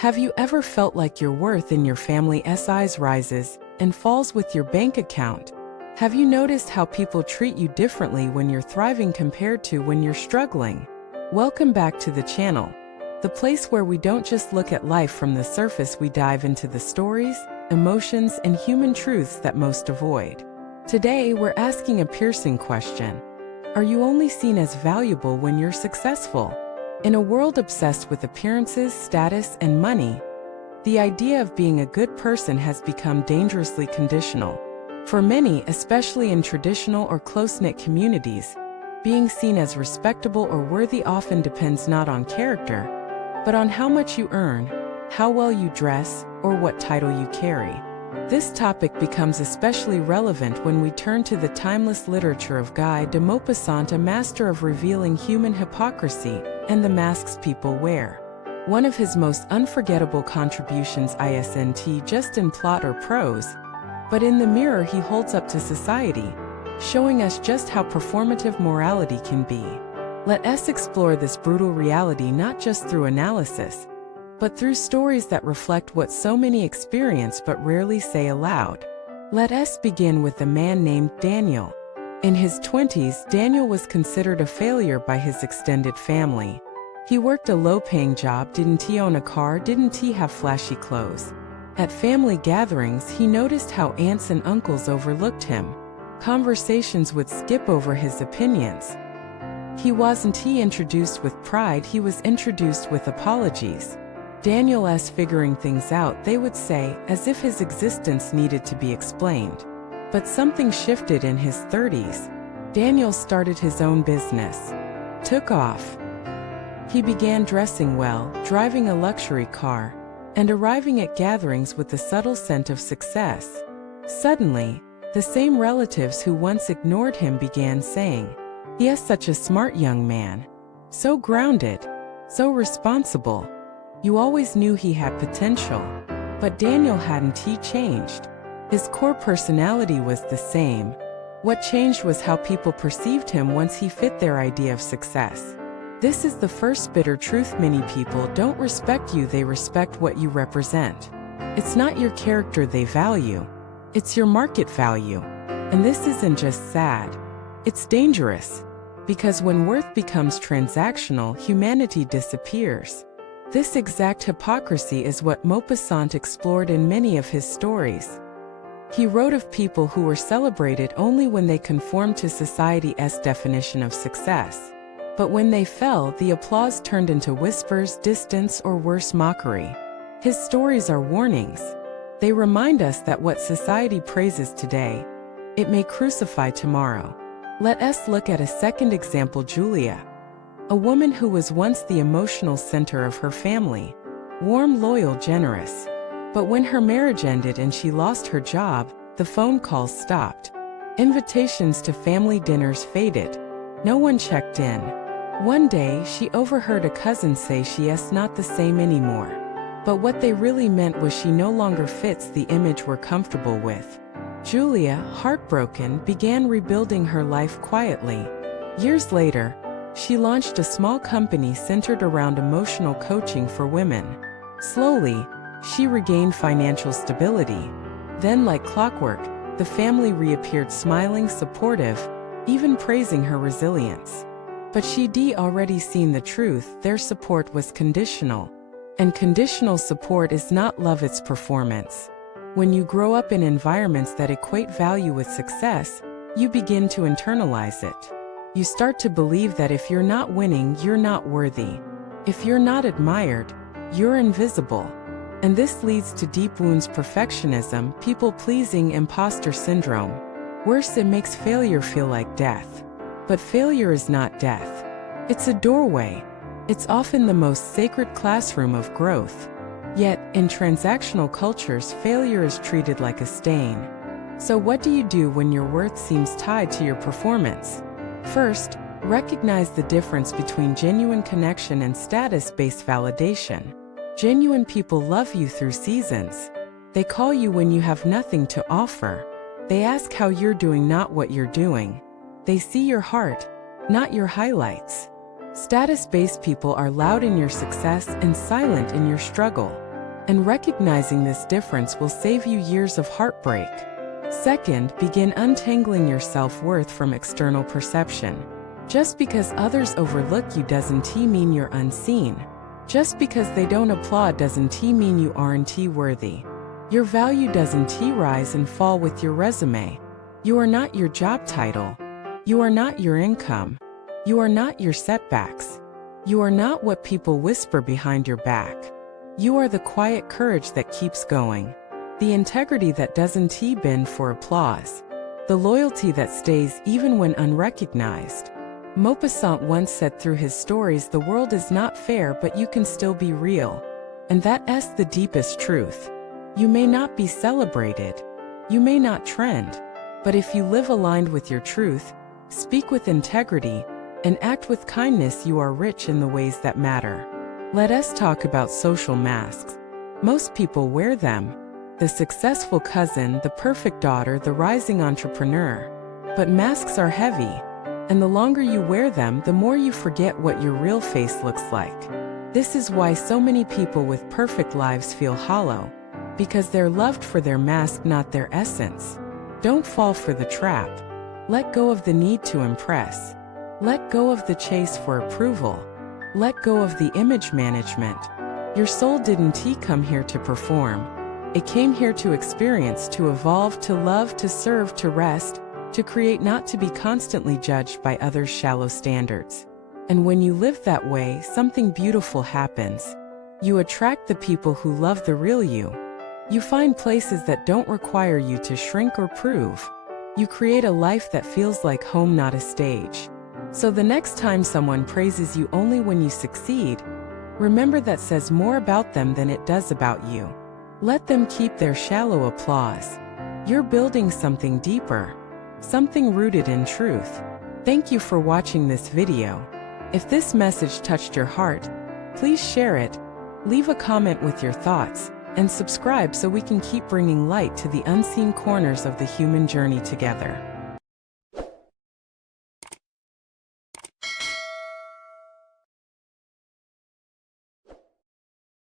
Have you ever felt like your worth in your family's eyes rises and falls with your bank account? Have you noticed how people treat you differently when you're thriving compared to when you're struggling? Welcome back to the channel, the place where we don't just look at life from the surface, we dive into the stories, emotions, and human truths that most avoid. Today, we're asking a piercing question. Are you only seen as valuable when you're successful? In a world obsessed with appearances, status, and money, the idea of being a good person has become dangerously conditional. For many, especially in traditional or close-knit communities, being seen as respectable or worthy often depends not on character, but on how much you earn, how well you dress, or what title you carry. This topic becomes especially relevant when we turn to the timeless literature of Guy de Maupassant, a master of revealing human hypocrisy and the masks people wear. One of his most unforgettable contributions isn't just in plot or prose, but in the mirror he holds up to society, showing us just how performative morality can be. Let us explore this brutal reality not just through analysis, but through stories that reflect what so many experience but rarely say aloud. Let us begin with a man named Daniel. In his 20s, Daniel was considered a failure by his extended family. He worked a low-paying job, didn't own a car, didn't have flashy clothes. At family gatherings, he noticed how aunts and uncles overlooked him. Conversations would skip over his opinions. He wasn't introduced with pride, he was introduced with apologies. Daniel's figuring things out, they would say, as if his existence needed to be explained. But something shifted in his 30s. Daniel started his own business. Took off. He began dressing well, driving a luxury car, and arriving at gatherings with the subtle scent of success. Suddenly, the same relatives who once ignored him began saying, "He is such a smart young man. So grounded. So responsible. You always knew he had potential." But Daniel hadn't changed. His core personality was the same. What changed was how people perceived him once he fit their idea of success. This is the first bitter truth: many people don't respect you, they respect what you represent. It's not your character they value, it's your market value. And this isn't just sad, it's dangerous. Because when worth becomes transactional, humanity disappears. This exact hypocrisy is what Maupassant explored in many of his stories. He wrote of people who were celebrated only when they conformed to society's definition of success. But when they fell, the applause turned into whispers, distance, or worse, mockery. His stories are warnings. They remind us that what society praises today, it may crucify tomorrow. Let us look at a second example: Julia. A woman who was once the emotional center of her family. Warm, loyal, generous. But when her marriage ended and she lost her job, the phone calls stopped. Invitations to family dinners faded. No one checked in. One day, she overheard a cousin say she's not the same anymore. But what they really meant was she no longer fits the image we're comfortable with. Julia, heartbroken, began rebuilding her life quietly. Years later, she launched a small company centered around emotional coaching for women. Slowly, she regained financial stability. Then, like clockwork, the family reappeared, smiling, supportive, even praising her resilience. But she'd already seen the truth: their support was conditional. And conditional support is not love, it's performance. When you grow up in environments that equate value with success, you begin to internalize it. You start to believe that if you're not winning, you're not worthy. If you're not admired, you're invisible. And this leads to deep wounds: perfectionism, people-pleasing, imposter syndrome. Worse, it makes failure feel like death. But failure is not death. It's a doorway. It's often the most sacred classroom of growth. Yet, in transactional cultures, failure is treated like a stain. So what do you do when your worth seems tied to your performance? First, recognize the difference between genuine connection and status-based validation. Genuine people love you through seasons. They call you when you have nothing to offer. They ask how you're doing, not what you're doing. They see your heart, not your highlights. Status-based people are loud in your success and silent in your struggle. And recognizing this difference will save you years of heartbreak. Second, begin untangling your self-worth from external perception. Just because others overlook you doesn't mean you're unseen. Just because they don't applaud doesn't mean you aren't worthy. Your value doesn't rise and fall with your resume. You are not your job title. You are not your income. You are not your setbacks. You are not what people whisper behind your back. You are the quiet courage that keeps going. The integrity that doesn't bend for applause. The loyalty that stays even when unrecognized. Maupassant once said through his stories, the world is not fair, but you can still be real. And that's the deepest truth. You may not be celebrated. You may not trend. But if you live aligned with your truth, speak with integrity, and act with kindness, you are rich in the ways that matter. Let us talk about social masks. Most people wear them. The successful cousin, the perfect daughter, the rising entrepreneur. But masks are heavy. And the longer you wear them, the more you forget what your real face looks like. This is why so many people with perfect lives feel hollow. Because they're loved for their mask, not their essence. Don't fall for the trap. Let go of the need to impress. Let go of the chase for approval. Let go of the image management. Your soul didn't come here to perform. It came here to experience, to evolve, to love, to serve, to rest, to create, not to be constantly judged by others' shallow standards. And when you live that way, something beautiful happens. You attract the people who love the real you. You find places that don't require you to shrink or prove. You create a life that feels like home, not a stage. So the next time someone praises you only when you succeed, remember that says more about them than it does about you. Let them keep their shallow applause. You're building something deeper. Something rooted in truth. Thank you for watching this video. If this message touched your heart, please share it, leave a comment with your thoughts, and subscribe so we can keep bringing light to the unseen corners of the human journey together.